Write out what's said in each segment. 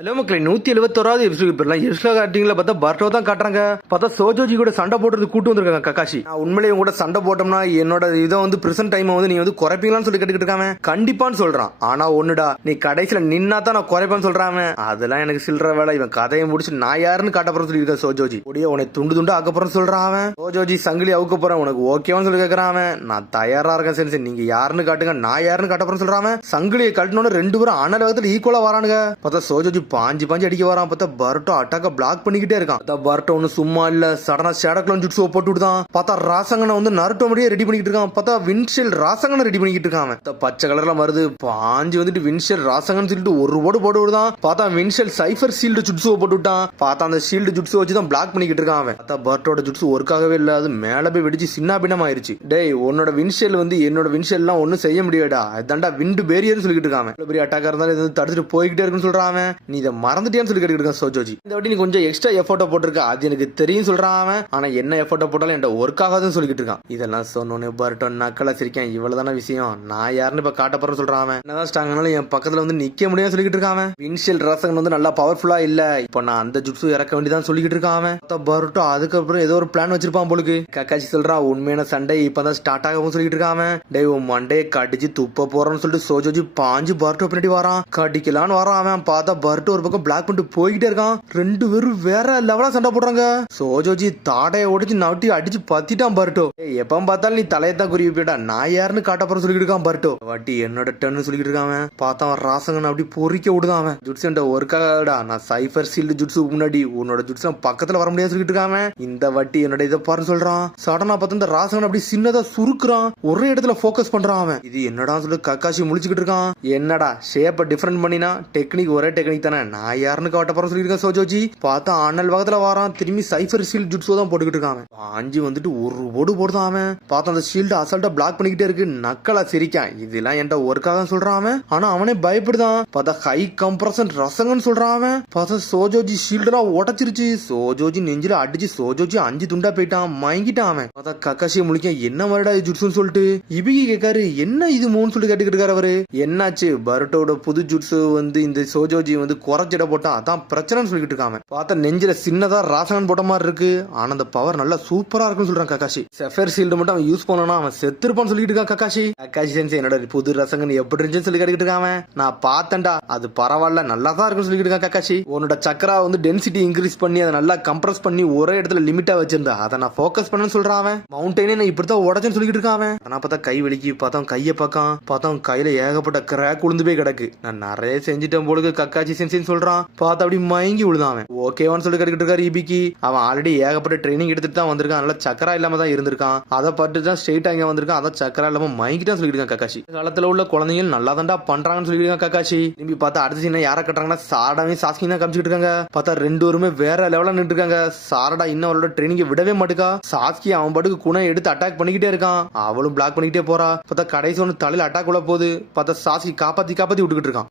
Hello மக்களே, 171வது episode இப்பெல்லாம் எஸ்லோ காட்டிங்களா பார்த்தா பர்டோ தான் காட்டுறாங்க. பார்த்தா சோஜோஜி கூட சண்டை போடுறது கூட்டு வந்திருக்காங்க கக்காஷி. நான் உண்மையிலேயே கூட சண்டை போட்டோம்னா என்னோட இதை வந்து பிரசன்ட் டைம் வந்து நீ வந்து குறைப்பீங்களான்னு சொல்லி கேட்டுக்கிட்டு இருக்காம. கண்டிப்பான்னு சொல்றான். ஆனா ஒண்ணுடா, நீ கடைசியில நின்னா தான் நான் குறைப்பேன்னு சொல்றான். அதெல்லாம் எனக்கு சில்லற வேலை. இவன் கதையை முடிச்சு நான் யாருன்னு காட்டப்புறம் சொல்லி இருக்க சோஜோஜி உடைய உனக்கு துண்டு துண்டு ஆக்கப்புறம் சொல்றான் அவன். சோஜோஜி சங்கிலி அவுக்க போறேன் உனக்கு ஓகேவான்னு சொல்லி கேட்கறான். நான் தயாரா இருக்கேன் சரி நீங்க யாருன்னு காட்டுங்க, நான் யாருன்னு காட்டப்புறம் சொல்றான். சங்கிலியை கட்டணும்னு ரெண்டு பேரும் அனல் வேகத்துல ஈக்குவலா வரானுங்க. பார்த்தா சோஜோஜி பாஞ்சு அடிக்க வரான். பார்த்தா பர்டோ அட்டாக்க பிளாக் பண்ணிக்கிட்டே இருக்கான். பார்த்தா பர்டோ ஒன்னு சும்மா இல்ல, சடனா ஷேடக்லோன் ஜுட்ஸு போட்டு விடுதான். பார்த்தா ராசங்கனை வந்து நருட்டோ மாதிரியே ரெடி பண்ணிக்கிட்டு இருக்கான். பார்த்தா வின்ஷெல் ராசங்கனை ரெடி பண்ணிக்கிட்டு இருக்கான். பச்சை கலர்ல வருது பாஞ்சு வந்துட்டு வின்ஷெல் ராசங்கன்னு சொல்லிட்டு ஒரு போடு போட்டு விடுதான். பார்த்தா வின்ஷெல் சைஃபர் ஷீல்டு ஜுட்ஸு போட்டு விட்டான். பார்த்தா அந்த ஷீல்டு ஜுட்ஸு வச்சு தான் பிளாக் பண்ணிக்கிட்டு இருக்கான் அவன். பார்த்தா பர்டோட ஜுட்ஸு ஒர்க்காகவே இல்ல, அது மேல போய் வெடிச்சு சின்ன பின்னம் ஆயிருச்சு. டேய் உன்னோட வின்ஷெல் வந்து என்னோட வின்ஷெல் எல்லாம் ஒன்னும் செய்ய முடியாடா, அதான்டா விண்டு பேரியர்னு சொல்லிட்டு இருக்கான். பெரிய அட்டாக்கா இருந்தாலும் தடுத்துட்டு போய்கிட்டே இருக்குன்னு சொல்றான். நீ இதை மறந்துட்டியான்னு சொல்லி கேட்டுக்கிட்டு இருக்கான் சோஜோஜி. இந்த வாட்டி நீ கொஞ்சம் எக்ஸ்ட்ரா எஃபோர்ட்டை போட்டிருக்க, அது எனக்கு தெரியும் சொல்றான் அவன். ஆனா என்ன எஃபோர்ட்டை போட்டாலும் என் ஒர்க் ஆகாதுன்னு சொல்லிட்டு இருக்கான். இதெல்லாம் சொன்னோன்னு பர்டோ நக்கலா சிரிக்கான். இவ்வளவுதான விஷயம், நான் யாருன்னு இப்ப காட்ட போறேன்னு சொல்றான் அவன். என்னதான் ஸ்ட்ராங்னாலும் என் பக்கத்துல வந்து நிக்க முடியாது சொல்லிட்டு இருக்கான். வின்ஷெல் ராசகன் வந்து நல்லா பவர்ஃபுல்லா இல்ல, இப்ப நான் அந்த ஜுட்ஸு இறக்க வேண்டியதான் சொல்லிட்டு இருக்கான். பர்டோ அதுக்கப்புறம் ஏதோ ஒரு பிளான் வச்சிருப்பான் போலுக்கு. கக்காச்சி சொல்றான் உண்மையான சண்டை இப்பதான் ஸ்டார்ட் ஆகும் சொல்லிட்டு இருக்கான். டேய் உன் மண்டையை கடிச்சு துப்ப போறோம்னு சொல்லிட்டு சோஜோஜி பாஞ்சு பர்டோ பின்னாடி வரான். கடிக்கலான்னு வரான் அவன். பார்த்தா பர்டோ ஒரு பக்கம் பிளாக் பண்ணிட்டு போய்கிட்டே இருக்கான். ரெண்டு பேரும் வேற லெவலா சண்டை போடுறாங்க. சோஜோஜி தாடைய ஒடிச்சு நவட்டி அடிச்சு பத்திட்டான் பர்டோ. எப்ப பார்த்தாலும் நீ தலையத்தான் குறி போயிட்டா, நான் யாருன்னு காட்டப்புறம் சொல்லிட்டு இருக்கான் பர்டோ. வாட்டி என்னோட டன்னு சொல்லிட்டு இருக்கான். பார்த்தா அவன் ராசங்கன் அப்படி பொறிக்க விடுதான் அவன். ஜுட்ஸ் ஒர்க்காடா, நான் சைஃபர் சீல்டு ஜுட்ஸுக்கு முன்னாடி உன்னோட ஜுட்ஸ் பக்கத்துல வர முடியாது சொல்லிட்டு இருக்கான். இந்த வாட்டி என்னோட இதை பாருன்னு சொல்றான். சடனா பார்த்து இந்த ராசங்கன் அப்படி சின்னதா சுருக்குறான், ஒரே இடத்துல போக்கஸ் பண்றான் அவன். இது என்னடா சொல்லி கக்காசி முழிச்சுக்கிட்டு இருக்கான். என்னடா ஷேப்பை டிஃபரெண்ட் பண்ணினா டெக்னிக் ஒரே டெக்னிக் தானே, நான் யாருன்னு காட்டப்புறம் சொல்லியிருக்கேன் சோஜோஜி. பார்த்தா அனல் வகத்துல வரான். திரும்பி சைஃபர் ஷீல்டு ஜுட்ஸோ தான் போட்டுக்கிட்டு இருக்கான். பாஞ்சு வந்துட்டு ஒரு போடு போடுதான் அவன். பார்த்தா அந்த ஷீல்டு அசால்ட்டா பிளாக் பண்ணிக்கிட்டே இருக்கு. நக்கலா சிரிக்கான். இதெல்லாம் என்கிட்ட ஒர்க்காக சொல்றான் அவன். ஆனா அவனே பயப்படுதான். பார்த்தா ஹை கம்ப்ரஷன் ரசங்கன்னு சொல்றான் அவன். பார்த்தா சோஜோஜி ஷீல்டுலாம் உடச்சிருச்சு. சோஜோஜி நெஞ்சில அடிச்சு சோஜோஜி 5 துண்டா போயிட்டான், மயங்கிட்டான் அவன். பார்த்தா கக்காசியை முழிக்க என்ன வருடா ஜுட்ஸுன்னு சொல்லிட்டு இபிகி கேட்காரு. என்ன இது மூணு சொல்லிட்டு கேட்டுக்கிட்டு இருக்காரு அவரு. என்னாச்சு பர்டோட புது ஜுட்ஸு வந்து இந்த சோஜோஜி வந்து குறைச்சிட போட்டான், அதான் பிரச்சனைன்னு சொல்லிட்டு இருக்காங்க. பார்த்தா நெஞ்சில சின்னதா ராசகன் போட்ட மாதிரி இருக்கு. ஆனா அந்த பவர் நல்லா சூப்பரா இருக்குன்னு சொல்றான் கக்காசி. செஃபர் ஷீல்டு மட்டும் அவன் யூஸ் பண்ணனா அவன் செத்துருப்பான்னு சொல்லிட்டு இருக்கான் கக்காசி. கக்காசி சென்ஸ் என்னோட புது ரசங்கன் எப்படி இருந்துச்சுன்னு சொல்லி கேட்டுக்கிட்டு இருக்காங்க. நான் பார்த்தேன்டா, அது பரவாயில்ல நல்லா தான் இருக்குன்னு சொல்லிட்டு இருக்கான் கக்காசி. உன்னோட சக்கரா வந்து டென்சிட்டி இன்க்ரீஸ் பண்ணி அதை நல்லா கம்ப்ரஸ் பண்ணி ஒரே இடத்துல லிமிட்டா வச்சிருந்தா அதை நான் ஃபோக்கஸ் பண்ணு சொல்றான். மவுண்டனே நான் இப்படித்தான் உடச்சுன்னு சொல்லிட்டு இருக்கான். ஆனா பார்த்தா கை வலிக்கு. பார்த்தா கையை பார்த்தா கையில ஏகப்பட்ட கிராக் உளுந்து போய் கிடக்கு. நான் நிறைய செஞ்சுட்டேன் போலுக்கு கக்காச்சி சென்சின்னு சொல்றான். பார்த்தா அப்படி மயங்கி விழுதான். ஓகேவான்னு சொல்லி கேட்டுக்கிட்டு இருக்காரு இபிக்கு. அவன் ஆல்ரெடி ஏகப்பட்ட ட்ரைனிங் எடுத்துட்டு தான் வந்திருக்கான். நல்லா சக்கரா இல்லாம தான் இருந்திருக்கான். அதை பார்த்து தான் ஸ்ட்ரெயிட்டா இங்க வந்திருக்கான். அதான் சக்கரா இல்லாம மயங்கிட்டான்னு சொல்லிட்டு இருக்கான் கக்காசி. காலத்துல உள்ள குழந்தைகள் நல்லா தான்டா பண்றாங்கன்னு சொல்லிட்டு இருக்கான் கக்காசி. திரும்பி பார்த்தா அடுத்த சீனை யாரை கட்டுறாங்கன்னா சாடாவே சாஸ்கி தான் காமிச்சிட்டு இருக்காங்க. பார்த்தா ரெண்டு பேருமே வேற லெவலா நின்று இருக்காங்க. சாரடா இன்னும் அவளோட ட்ரைனிங் விடவே மாட்டுக்கா. சாஸ்கி அவன் பாட்டுக்கு குணை எடுத்து அட்டாக் பண்ணிக்கிட்டே இருக்கான். அவளும் பிளாக் பண்ணிக்கிட்டே போறா. பார்த்தா கடைசி ஒன்று தலையில அட்டாக் உள்ள போகுது. பார்த்தா சாஸ்கி காப்பாத்தி விட்டுக்கிட்டு இருக்கான்.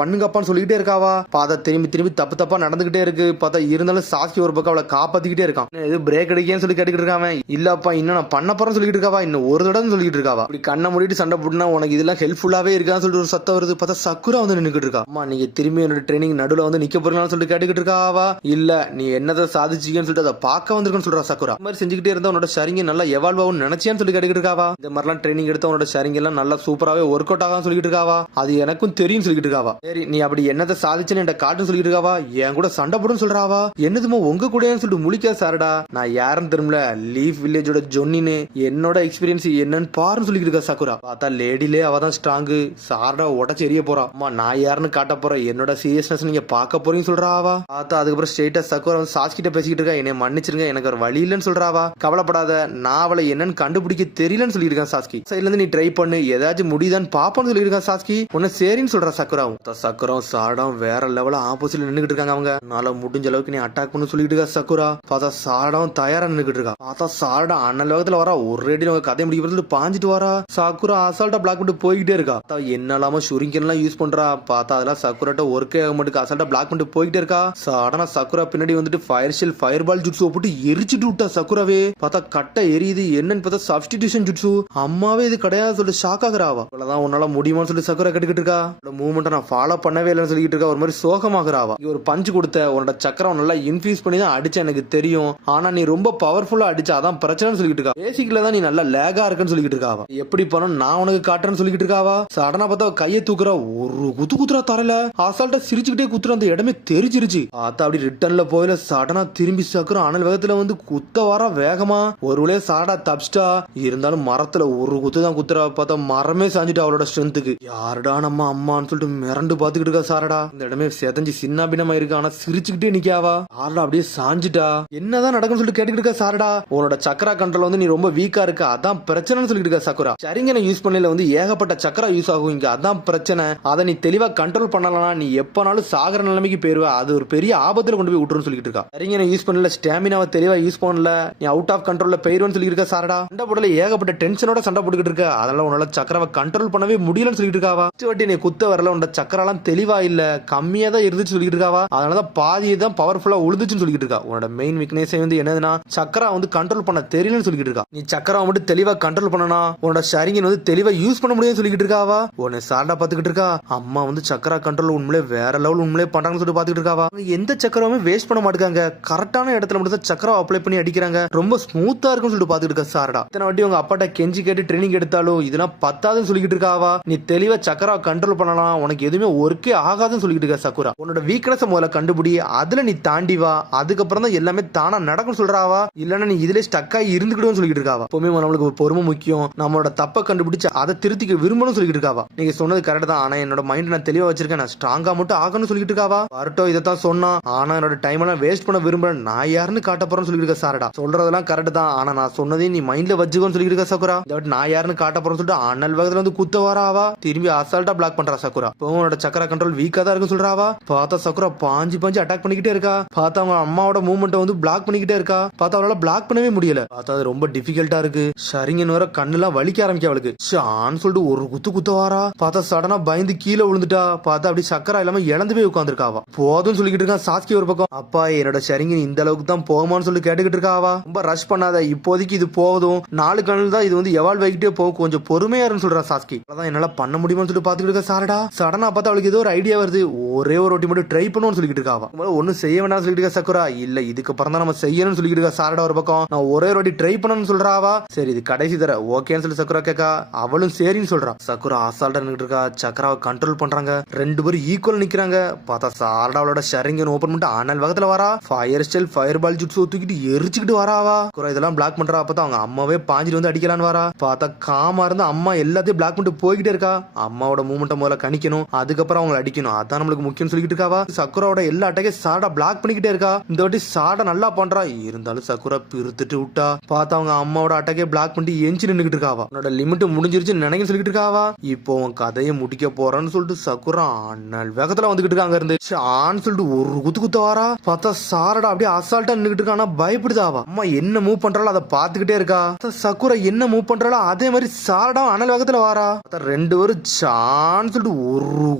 பண்ணுங்கப்பான்னு சொல்லிக்கிட்டே இருக்காவா. பார்த்தா திரும்பி தப்பா நடந்துகிட்டே இருக்கு. பார்த்தா இருந்தாலும் சாஸ்கி ஒரு பக்கம் அவளை காப்பாத்திக்கிட்டே இருக்கான். இது பிரேக் அடிக்கன்னு சொல்லி கேட்டுக்கிட்டு இருக்காம. இல்லப்பா இன்னும் நான் பண்ண போறேன்னு சொல்லிட்டு இருக்காவா. இன்னும் ஒரு தடவை சொல்லிட்டு இருக்காவா. இப்படி கண்ணை மூடிட்டு சண்டை போட்டுனா உனக்கு இதெல்லாம் ஹெல்ப்ஃபுல்லாவே இருக்கான்னு சொல்லிட்டு ஒரு சத்தம் வருது. பார்த்தா சக்குரா வந்து நின்னுக்கிட்டு இருக்கா. அம்மா நீங்க திரும்பி என்னோட ட்ரைனிங் நடுவில் வந்து நிக்க போறீங்கன்னு சொல்லிட்டு கேட்டுக்கிட்டு இருக்காவா. இல்ல நீ என்னதை சாதிச்சிக்கன்னு சொல்லிட்டு அதை பார்க்க வந்திருக்குன்னு சொல்றா சக்குரா. இந்த மாதிரி செஞ்சுக்கிட்டே இருந்தா உன்னோட ஷரிங்க நல்லா எவால்வ் ஆகும் நினைச்சியான்னு சொல்லி கேட்டுக்கிட்டு இருக்காவா. இந்த மாதிரிலாம் ட்ரைனிங் எடுத்து உன்னோட ஷரிங் எல்லாம் நல்லா சூப்பராகவே ஒர்க் அவுட் ஆகும் சொல்லிட்டு இருக்காவா. அது எனக்கும் தெரியும் சொல்லிட்டு இருக்காவா. சரி நீ அப்படி என்னதை சாதிச்சுன்னு என் காட்டுன்னு சொல்லிட்டு இருக்காவா. என் கூட சண்டை போடுன்னு சொல்றாவா. என்னதுமோ உங்க கூட சொல்லிட்டு முழிக்க சாரடா. நான் யாருன்னு தெரியும்ல, லீஃப் வில்லேஜோட ஜொன்னின்னு. என்னோட எக்ஸ்பீரியன்ஸ் என்னன்னு பாருன்னு சொல்லிட்டு இருக்கா சக்குரா. பார்த்தா லேடிலே அவதான் ஸ்ட்ராங்கு. சாரடா உடச்சு எரிய போறா. அம்மா நான் யாருன்னு காட்ட போறேன், என்னோட சீரியஸ்னஸ் நீங்க பார்க்க போறீங்கன்னு சொல்றாவா. பார்த்தா அதுக்கப்புறம் ஸ்ட்ரெயிட்டா சக்குரா வந்து சாஸ்கிட்ட பேசிக்கிட்டு இருக்கா. என்னை மன்னிச்சிருங்க, எனக்கு ஒரு வழி இல்லைன்னு சொல்றாவா. கவலைப்படாத, நான் அவளை என்னன்னு கண்டுபிடிக்க தெரியலன்னு சொல்லிட்டு இருக்கான் சாஸ்கி. சைட்ல இருந்து நீ ட்ரை பண்ணு, ஏதாச்சும் முடியுதான்னு பாப்போன்னு சொல்லிட்டு இருக்கான் சாஸ்கி. உன்ன சரின்னு சொல்றா சக்குராவும். சக்குரம் சாடம் வேற லெவல ஆப்போசிட்ல நின்னுகிட்டு இருக்காங்க அவங்க. நாள முடிஞ்ச அளவுக்கு நீ அட்டாக் பண்ணு சொல்லிட்டு இருக்கா சக்குரா. பார்த்தா சாடம் தயாரா நின்னுகிட்டு இருக்கா. பார்த்தா சாடம் அண்ணலோகத்துல வரா. ஒரு ரெடி கதை முடிக்க பாஞ்சிட்டு வரா. சக்குரா அசால்ட்டா பிளாக் பண்ணிட்டு போய்கிட்டே இருக்கா. என்னலாம ஷுரிங்கன் எல்லாம் யூஸ் பண்றா. பார்த்தா அதெல்லாம் சக்குராட்ட ஒர்க்கே ஆக மாட்டுக்கு. அசால்ட்டா பிளாக் பண்ணிட்டு போய்கிட்டே இருக்கா. சடனா சக்குரா பின்னாடி வந்துட்டு ஃபயர் ஷெல் ஃபயர் பால் ஜுட்ஸு போட்டு எரிச்சுட்டு விட்டா சக்குராவே. பார்த்தா கட்டை எரியுது. என்னன்னு பார்த்தா சப்ஸ்டிடியூஷன் ஜுட்ஸு. அம்மாவே இது கிடையாது சொல்லிட்டு ஷாக் ஆகுறாவா. அவ்வளவுதான் உன்னால முடியுமான்னு சொல்லி சக்குரா கேட்டுக்கிட்டு இருக்கா. மூவ்மெண்ட் நான் ஃபாலோ பண்ணவே இல்லைன்னு சொல்லிட்டு இருக்கா. இருக்கா, ஒரு மாதிரி சோகமாகறாவா. ஒரு பஞ்சு கொடுத்த உன்னோட சக்கரம் நல்லா இன்ஃபியூஸ் பண்ணி தான் அடிச்ச எனக்கு தெரியும், ஆனா நீ ரொம்ப பவர்ஃபுல்லா அடிச்ச அதான் பிரச்சனைன்னு சொல்லிட்டு இருக்கா. பேசிக்கல தான் நீ நல்லா லேகா இருக்குன்னு சொல்லிட்டு இருக்காவா. எப்படி பண்ணணும் நான் உனக்கு காட்டுறேன்னு சொல்லிட்டு இருக்காவா. சடனா பார்த்தா கையை தூக்குறா, ஒரு குத்துறா தரல. அசால்ட்டா சிரிச்சுக்கிட்டே குத்துற, அந்த இடமே தெரிஞ்சிருச்சு. பார்த்தா அப்படி ரிட்டர்ன்ல போயில சடனா திரும்பி சக்கரம் அனல் வேகத்துல வந்து குத்த வர வேகமா. ஒரு வழியா சாடா தப்ஸ்டா, இருந்தாலும் மரத்துல ஒரு குத்து தான் குத்துறா. பார்த்தா மரமே சாஞ்சிட்டு அவளோட ஸ்ட்ரென்த்துக்கு. யாருடா நம்ம அம்மான்னு சொல்லிட்டு மிரண்டு பாத்துக்கிட்டு இருக்கா சாரடா. இந்த இடமே செதஞ்சு சின்ன பின்னமா இருக்கு, ஆனா சிரிச்சுக்கிட்டே நிக்காவா. ஆறடா அப்படியே சாஞ்சிட்டா. என்னதான் நடக்கும்னு சொல்லிட்டு கேட்டுக்கிட்டு இருக்கா சாரடா. உன்னோட சக்கரா கண்ட்ரோல் வந்து நீ ரொம்ப வீக்கா இருக்க, அதான் பிரச்சனைன்னு சொல்லிட்டு இருக்கா சக்குரா. சரிங்கனை யூஸ் பண்ணல வந்து ஏகப்பட்ட சக்கரா யூஸ் ஆகும் இங்க, அதான் பிரச்சனை. அதை நீ தெளிவா கண்ட்ரோல் பண்ணலனா நீ எப்பனாலும் சாகர நிலைமைக்கு போயிருவ, அது ஒரு பெரிய ஆபத்துல கொண்டு போய் விட்டுருன்னு சொல்லிட்டு இருக்கா. சரிங்கனை யூஸ் பண்ணல, ஸ்டாமினாவை தெளிவா யூஸ் பண்ணல, நீ அவுட் ஆஃப் கண்ட்ரோல்ல போயிருன்னு சொல்லிட்டு இருக்கா சாரடா. சண்டை போடல ஏகப்பட்ட டென்ஷனோட சண்டை போட்டுக்கிட்டு இருக்க, அதனால உன்னால சக்கரவை கண்ட்ரோல் பண்ணவே முடியலன்னு சொல்லிட்டு இருக்காவா. வாட்டி நீ குத்த வரல, உன்னோட சக்கரெல்லாம் தெளிவா இல்ல, கம்மியா தான் இருந்துச்சு சொல்லிட்டு இருக்காவா. அதனாலதான் பாதியை தான் பவர்ஃபுல்லா உழுதுச்சுன்னு சொல்லிட்டு இருக்கா. உன்னோட மெயின் வீக்னஸ் வந்து என்னதுன்னா சக்கரா வந்து கண்ட்ரோல் பண்ண தெரியலன்னு சொல்லிட்டு இருக்கா. நீ சக்கரா மட்டும் தெளிவா கண்ட்ரோல் பண்ணனா உன்னோட ஷரிங்கன் வந்து தெளிவா யூஸ் பண்ண முடியும்னு சொல்லிட்டு இருக்காவா. உன்னை சாண்டா பாத்துக்கிட்டு இருக்கா. அம்மா வந்து சக்கரா கண்ட்ரோல் உண்மையிலே வேற லெவல் உண்மையிலே பண்றாங்கன்னு சொல்லிட்டு பாத்துக்கிட்டு இருக்காவா. எந்த சக்கரவுமே வேஸ்ட் பண்ண மாட்டாங்க, கரெக்டான இடத்துல மட்டும் தான் சக்கரா அப்ளை பண்ணி அடிக்கிறாங்க, ரொம்ப ஸ்மூத்தா இருக்குன்னு சொல்லிட்டு பாத்துக்கிட்டு இருக்கா சாரடா. இத்தனை வாட்டி உங்க அப்பாட்ட கெஞ்சி கேட்டு ட்ரைனிங் எடுத்தாலும் இதெல்லாம் பத்தாதுன்னு சொல்லிட்டு இருக்காவா. நீ தெளிவா சக்கரா கண்ட்ரோல் பண்ணலாம், உனக்கு எதுவுமே ஒர்க்கே ஆகாதுன்னு சொல்லிட்டு இருக்க சக்குரா. உன்னோட வீக்னஸ் முதல்ல கண்டுபிடி, அதுல நீ தாண்டி வா, அதுக்கப்புறம் தான் எல்லாமே தானா நடக்கும் சொல்றாவா. இல்லன்னா நீ இதுல ஸ்டக் ஆகி இருந்துக்கிட்டு சொல்லிட்டு இருக்காவா. எப்பவுமே நம்மளுக்கு ஒரு பொறுமை முக்கியம், நம்மளோட தப்பை கண்டுபிடிச்சு அதை திருத்திக்க விரும்பணும் சொல்லிட்டு இருக்காவா. நீங்க சொன்னது கரெக்ட் தான், ஆனா என்னோட மைண்ட் நான் தெளிவா வச்சிருக்கேன், நான் ஸ்ட்ராங்கா மட்டும் ஆகணும்னு சொல்லிட்டு இருக்காவா. வரட்டும் இதைத்தான் சொன்னா, ஆனா என்னோட டைம் எல்லாம் வேஸ்ட் பண்ண விரும்புறேன், நான் யாருன்னு காட்ட போறேன்னு சொல்லிட்டு இருக்க சாரடா. சொல்றதெல்லாம் கரெக்ட் தான், ஆனா நான் சொன்னதையும் நீ மைண்ட்ல வச்சுக்கோன்னு சொல்லிட்டு இருக்க சக்குரா. நான் யாருன்னு காட்ட போறேன்னு சொல்லிட்டு அனல் வேகத்துல வந்து குத்த வராவா. திரும்பி அசால்ட்டா பிளாக் பண்றா சக்குரா. உன்னோட சக்கரா கண்ட்ரோல் வீக்கா தான் இருக்குன்னு சொல்றாவா. பார்த்தா சக்குரா பாஞ்சு அட்டாக் பண்ணிக்கிட்டே இருக்கா. பார்த்தா அவங்க அம்மாவோட மூவ்மெண்ட் வந்து பிளாக் பண்ணிக்கிட்டே இருக்கா. பார்த்தா அவளால பிளாக் பண்ணவே முடியல. பார்த்தா அது ரொம்ப டிஃபிகல்ட்டா இருக்கு. ஷரிங்கன் வர கண்ணுலாம் வலிக்க ஆரம்பிக்க அவளுக்கு. ஷான்னு சொல்லிட்டு ஒரு குத்து வாரா. பார்த்தா சடனா பயந்து கீழே விழுந்துட்டா. பார்த்தா அப்படி சக்கரா இல்லாம இழந்து போய் உட்காந்துருக்காவா. போதும் சொல்லிக்கிட்டு இருக்கா சாஸ்கி ஒரு பக்கம். அப்பா என்னோட ஷரிங்கன் இந்த அளவுக்கு தான் போகுமான்னு சொல்லி கேட்டுக்கிட்டு இருக்காவா. ரொம்ப ரஷ் பண்ணாத, இப்போதைக்கு இது போதும், 4 கண்ணில் தான் இது வந்து எவால்வ் ஆகிட்டே போகும், கொஞ்சம் பொறுமையா இருன்னு சொல்றா சாஸ்கி. அதான் என்னால பண்ண முடியுமான்னு சொல்லி பாத்துக்கிட்டு இருக்கா சாரடா. சடனா பார்த்தா அவளுக்கு ஏதோ ஒரு ஐடியா வருது, ஒரே ஒரு வாட்டி மட்டும் ட்ரை பண்ணுவோம்னு சொல்லிட்டு இருக்காவா. ஒன்னும் செய்ய வேண்டாம்னு சொல்லிட்டு இருக்கா சக்குரா. இல்ல இதுக்கு அப்புறம் தான் நம்ம செய்யணும்னு சொல்லிட்டு இருக்கா சாரடா ஒரு பக்கம். நான் ஒரே ஒரு வாட்டி ட்ரை பண்ணணும்னு சொல்றாவா. சரி இது கடைசி தர ஓகேன்னு சொல்லி சக்குரா கேட்கா. அவளும் சரின்னு சொல்றா. சக்குரா அசால்ட்டா நின்னுட்டு இருக்கா. சக்கராவை கண்ட்ரோல் பண்றாங்க, 2 பேரும் ஈக்குவல் நிக்கிறாங்க. பார்த்தா சாரடா அவளோட ஷரிங்கன் ஓபன் பண்ணிட்டு அனல் வேகத்துல வரா. ஃபயர் ஸ்டைல் ஃபயர் பால் ஜுட்ஸு தூக்கிட்டு எரிச்சுக்கிட்டு வராவா. இதெல்லாம் பிளாக் பண்றா. அப்பதான் அவங்க அம்மாவே பாஞ்சிட்டு வந்து அடிக்கலான்னு வரா. பார்த்தா காமா இருந்து அம்மா எல்லாத்தையும் பிளாக் பண்ணிட்டு போய்கிட்டே இருக்கா. அம்மாவோட மூவ்மெண்ட் முதல்ல கணிக்கணும், அதுக்கப்புறம் அவங்களை அடிக்கணும், அதான் நம்மளுக்கு முக்கியம் சொல்லிட்டு இருக்காவா. சக்குராவோட எல்லா அட்டாக்கையும் சாடா பிளாக் பண்ணிக்கிட்டே இருக்கா. இந்த வாட்டி சாடா நல்லா பண்றா. இருந்தாலும் சக்குரா பிரித்துட்டு விட்டா. பார்த்தா அவங்க அம்மாவோட அட்டாக்கே பிளாக் பண்ணிட்டு எஞ்சி நின்னுக்கிட்டு இருக்காவா. உன்னோட லிமிட் முடிஞ்சிருச்சு நினைக்க சொல்லிட்டு இருக்காவா. இப்போ உன் கதையை முடிக்க போறான்னு சொல்லிட்டு சக்குரா அண்ணல் வேகத்துல வந்துகிட்டு இருக்காங்க இருந்து ஷான்னு சொல்லிட்டு ஒரு குத்து வாரா. பார்த்தா சாரடா அப்படியே அசால்ட்டா நின்னுக்கிட்டு இருக்கானா பயப்படுதாவா. அம்மா என்ன மூவ் பண்றாலும் அதை பாத்துக்கிட்டே இருக்கா. சக்குரா என்ன மூவ் பண்றாலோ அதே மாதிரி சாரடா அனல் வேகத்துல வாரா. 2 பேரும் சான்னு சொல்லிட்டு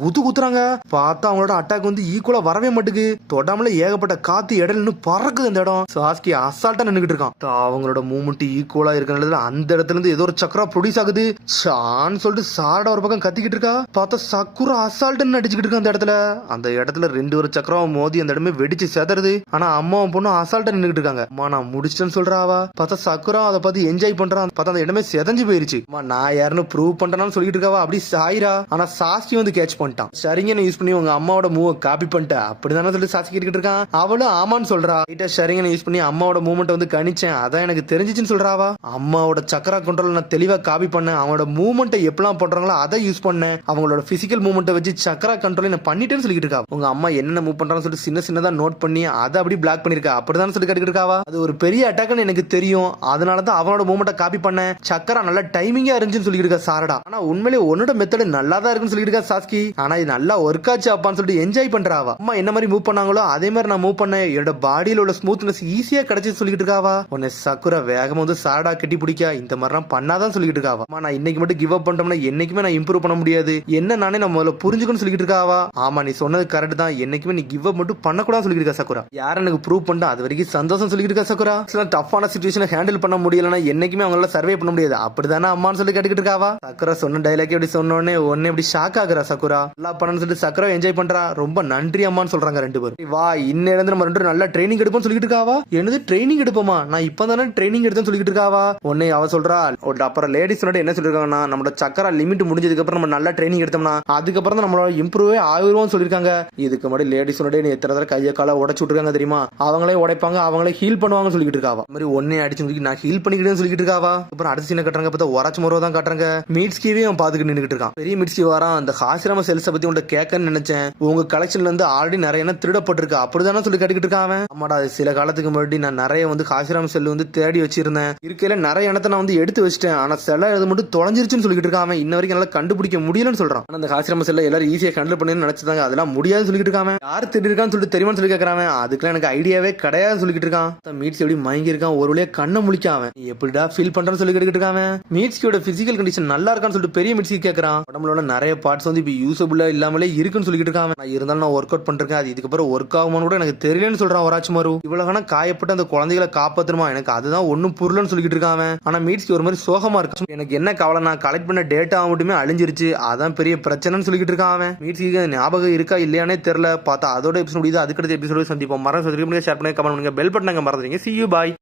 ஒரு குத்துறாங்க. பார்த்தா அவங்களோட அட்டாக் வந்து ஈக்குவலா வரவே மாட்டுக்கு. தொடாமல ஏகப்பட்ட காத்து இடையில நின்று பறக்குது இந்த இடம். சாஸ்கி அசால்ட்டா நின்னுகிட்டு இருக்கான். அவங்களோட மூவ்மெண்ட் ஈக்குவலா இருக்கிற அந்த இடத்துல இருந்து ஏதோ ஒரு சக்கரா ப்ரொடியூஸ் ஆகுது. ஷான்னு சொல்லிட்டு சாரடா ஒரு பக்கம் கத்திக்கிட்டு இருக்கா. பார்த்தா சக்குரா அசால்ட்டு அடிச்சுக்கிட்டு இருக்கா அந்த இடத்துல. அந்த இடத்துல 2 ஒரு சக்கரம் மோதி அந்த இடமே வெடிச்சு செதறது. ஆனா அம்மாவும் பொண்ணும் அசால்ட்டா நின்னுகிட்டு இருக்காங்க. அம்மா நான் முடிச்சிட்டேன்னு சொல்றாவா. பார்த்தா சக்குரா அதை பார்த்து என்ஜாய் பண்றான். பார்த்தா அந்த இடமே செதஞ்சு போயிருச்சு. நான் யாருன்னு ப்ரூவ் பண்றேன்னு சொல்லிட்டு இருக்காவா. அப்படி சாயிரா. ஆனா சாஸ்கி வந்து கேட்ச் பண்ணிட்டான். ஷரிங்கனை யூஸ் பண்ணி உங்க அம்மாவோட மூவ் காப்பி பண்ணிட்ட அப்படிதானே சொல்லி சாஸ்கி கிட்ட இருக்கான். அவளும் ஆமான்னு சொல்றா. ஷரிங்கனை யூஸ் பண்ணி அம்மாவோட மூவ்மெண்ட் வந்து கணிச்சேன், அதான் எனக்கு தெரிஞ்சிச்சுன்னு சொல்றாவா. அம்மாவோட சக்கரா கண்ட்ரோல் நான் தெளிவா காப்பி பண்ணேன், அவங்களோட மூவ்மெண்ட் எப்பெல்லாம் பண்றாங்களோ அதை யூஸ் பண்ணேன், அவங்களோட பிசிக்கல் மூவ்மெண்ட் வச்சு சக்கரா கண்ட்ரோல் நான் பண்ணிட்டேன்னு சொல்லிட்டு இருக்கா. உங்க அம்மா என்னென்ன மூவ் பண்றான்னு சொல்லிட்டு சின்னதா நோட் பண்ணி அதை அப்படி பிளாக் பண்ணிருக்கா அப்படிதான் சொல்லி கேட்டுக்கிட்டு இருக்காவா. அது ஒரு பெரிய அட்டாக்னு எனக்கு தெரியும், அதனாலதான் அவனோட மூவ்மெண்ட் காப்பி பண்ணேன், சக்கரா நல்லா டைமிங்கா இருந்துச்சுன்னு சொல்லிட்டு இருக்கா சாரடா. ஆனா உண்மையிலே உன்னோட மெத்தட் நல்லா தான் இருக்குன்னு சொல்லிட்டு இருக்கா சாஸ்கி. ஆனா இது நல்லா ஒர்க் ஆச்சு அப்பான்னு சொல்லிட்டு என்ஜாய் பண்றாவா. அம்மா என்ன மாதிரி மூவ் பண்ணாங்களோ அதே மாதிரி நான் மூவ் பண்ணேன், என்னோட பாடியில உள்ள ஸ்மூத்னஸ் ஈஸியா கிடைச்சு சொல்லிட்டு இருக்காவா. உன்னை சக்குரா வேகமா வந்து சாரடா கட்டி பிடிக்க இந்த மாதிரிலாம் பண்ணாதான் சொல்லிட்டு இருக்காவா. நான் இன்னைக்கு மட்டும் கிவ் அப் பண்ணிட்டோம்னா என்னைக்குமே நான் இம்ப்ரூவ் பண்ண முடியாது, என்ன நானே நம்ம முதல்ல புரிஞ்சுக்கணும்னு சொல்லிட்டு இருக்காவா. ஆமா நீ சொன்னது கரெக்ட் தான், என்னைக்குமே நீ கிவ் அப் மட்டும் பண்ணக்கூடாது சொல்லிட்டு இருக்கா சக்குரா. யார் எனக்கு ப்ரூவ் பண்ணா அது வரைக்கும் சந்தோஷம் சொல்லிட்டு இருக்கா சக்குரா. டஃப்பான சிச்சுவேஷனை ஹேண்டில் பண்ண முடியலன்னா என்னைக்குமே அவங்களால சர்வே பண்ண முடியாது அப்படிதானே அம்மான்னு சொல்லி கேட்டுக்கிட்டு இருக்காவா. சக்குரா சொன்ன டைலாக் எப்படி சொன்னோடனே ஒன்னு எப்படி ஷாக் ஆகுறா சக்குரா. நல்லா பண்ணு சொல்லிட்டு சக்கரை என்ஜாய் பண்றா. ரொம்ப நன்றி அம்மான்னு சொல்றாங்க 2 பேரும். வா இன்னையில இருந்து நம்ம 2 பேரும் நல்லா ட்ரைனிங் எடுப்போம்னு சொல்லிட்டு இருக்காவா. என்னது ட்ரைனிங் எடுப்போமா? நான் இப்பதானே ட்ரைனிங் எடுத்தேன்னு சொல்லிட்டு இருக்காவா. உடனே அவ சொல்றா. அப்புறம் லேடிஸ் என்ன சொல்லிருக்காங்கன்னா, நம்மளோட சக்கரை லிமிட் முடிஞ்சதுக்கு அப்புறம் நம்ம நல்லா ட்ரைனிங் எடுத்தோம்னா அதுக்கப்புறம் தான் நம்மளோட இம்ப்ரூவே ஆயிரும் சொல்லிருக்காங்க. இதுக்கு முன்னாடி லேடிஸ் நீ எத்தனை தடவை கையை காலை உடைச்சு விட்டுருக்காங்க தெரியுமா. அவங்களே உடைப்பாங்க, அவங்களே ஹீல் பண்ணுவாங்க சொல்லிட்டு இருக்காவா. மாதிரி ஒன்னே அடிச்சு நான் ஹீல் பண்ணிக்கிட்டேன்னு சொல்லிட்டு இருக்காவா. அப்புறம் அடுத்த சீனை கட்டுறாங்க. பார்த்தா உராச்சு மரோ தான் காட்டுறாங்க. மீட்ஸ்கிவே அவன் பாத்துக்கிட்டு நின்னுட்டு இருக்கான். பெரிய மீட்ஸ்கி வரான். அந்த ஹாசிராம செல்ஸ் பத்தி உன்ட கேட்கன்னு நினைச்சேன். உங்க கலெக்ஷன்ல இருந்து ஆல்ரெடி நிறைய திருடப்பட்டிருக்கு அப்படிதானே சொல்லி கட்டிக்கிட்டு இருக்கான். ஆமாடா சில காலத்துக்கு முன்னாடி நான் நிறைய ஹாசிராம செல் தேடி வச்சிருந்தேன். இருக்கையில நிறைய இடத்த நான் எடுத்து வச்சிட்டேன். ஆனா சில இது மட்டும் தொலைஞ்சிருச்சுன்னு சொல்லிட்டு இருக்கான். இன்ன வரைக்கும் நல்லா கண்டுபிடிக்க முடியலன்னு சொல்றான். ஆனா அந்த ஹாசிராம செல்ல எல்லாரும் ஈஸியா ஹேண்டில் பண்ணு நினைச்சிருந்தாங்க. அதெல்லாம் முடியாதுன்னு சொல்லிட்டு இருக்கான். யார் திருடி இருக்கான்னு சொல்லிட்டு தெரியுமான்னு சொல்லி கேட்கறான். அதுக்கெல்லாம் எனக்கு ஐடியாவே கிடையாது சொல்லிட்டு இருக்கான். மீட்ஸ் எப்படி மயங்கி இருக்கான். ஒரு வழியா கண்ணை முழிக்காம எப்படிடா ஃபீல் பண்றான்னு சொல்லி கேட்டுக்கிட்டு இருக்கான். மீட்ஸ்கியோட பிசிக்கல் கண்டிஷன் நல்லா இருக்கான்னு சொல்லிட்டு பெரிய மீட்ஸ்கி கேட்கறான். உடம்புல நிறைய பார்ட்ஸ் இப்ப யூசபிளா இல்லாமலே இருக்குன்னு சொல்லிட்டு இருக்கான். நான் இருந்தாலும் நான் ஒர்க் அவுட் பண்றேன். அது இதுக்கப்புறம் ஒர்க் ஆகுமான்னு கூட எனக்கு தெரியலன்னு சொல்றான் ஒராச்சு மாரு. இவ்வளவு காயப்பட்டு அந்த குழந்தைகளை காப்பாத்துமா எனக்கு அதுதான் ஒன்னும் புரியலன்னு சொல்லிட்டு இருக்கான். ஆனா மீட்ஸ்கி ஒரு மாதிரி சோகமா இருக்கு. எனக்கு என்ன கவலை, நான் கலெக்ட் பண்ண டேட்டா மட்டுமே அழிஞ்சிருச்சு. அதான் பெரிய பிரச்சனைன்னு சொல்லிட்டு இருக்கான். மீட்ஸ்கி ஞாபகம் இருக்கா இல்லையானே தெரியல. பார்த்தா அதோட எபிசோட் முடியுது. அதுக்கடுத்த எபிசோட சந்திப்போம். மறந்து ஷேர் பண்ணுங்க, கமெண்ட் பண்ணுங்க, பெல் பட்டனை மறந்துடுங்க. See you, bye.